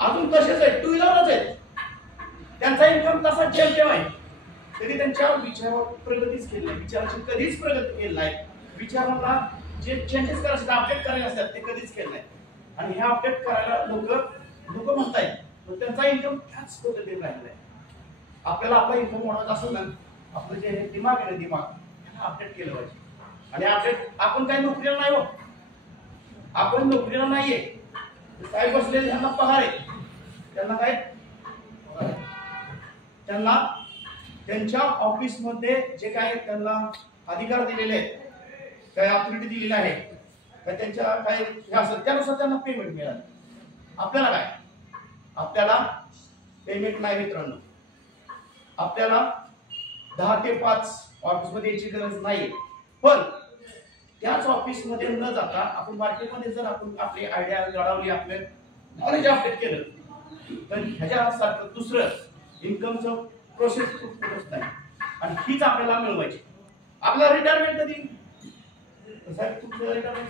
अजून तसेच आहेत, टू व्हीलरच आहेत, त्यांचा इन्कम तसा जेमतेम आहे, तरी त्यांच्या विचारावर प्रगतीच केली नाही, विचाराची कधीच प्रगती केली नाही, विचारांना जे चेंजेस करायचे अपडेट करायचे असतात ते कधीच केले नाही. आणि हे अपडेट करायला लोक म्हणतायत, तर त्यांचा इन्कम त्याच पद्धतीने राहिलेला आहे. आपल्याला आपला इन्कम वाढवायचा असेल ना, आपलं जे दिमाग आहे ना, दिमाग त्याला अपडेट केलं पाहिजे. आणि अपडेट आपण काही नोकरीला नाही, हो आपण नोकरीला नाहीये, काय बसलेले त्यांना पगार आहे, त्यांना काय त्यांना त्यांच्या ऑफिस मध्ये जे काय त्यांना अधिकार दिलेले आहेत, काय ऑथॉरिटी दिलेली आहे, काय त्यांच्या काय हे असेल त्यानुसार त्यांना पेमेंट मिळालं. आपल्याला काय, आपल्याला पेमेंट नाही मित्रांनो. आपल्याला 10 ते 5 ऑफिस मध्ये यायची गरज नाही, पण त्याच ऑफिस मध्ये न जाता आपण मार्केटमध्ये जर आपण आपली आयडिया लढवली, आपले नॉलेज अपडेट केलं, तर ह्याच्यासारखं दुसरं इन्कमचं प्रोसेस खूप नाही. आणि हीच आपल्याला मिळवायची. आपला रिटायरमेंट कधी साहेब, तुमचं रिटायरमेंट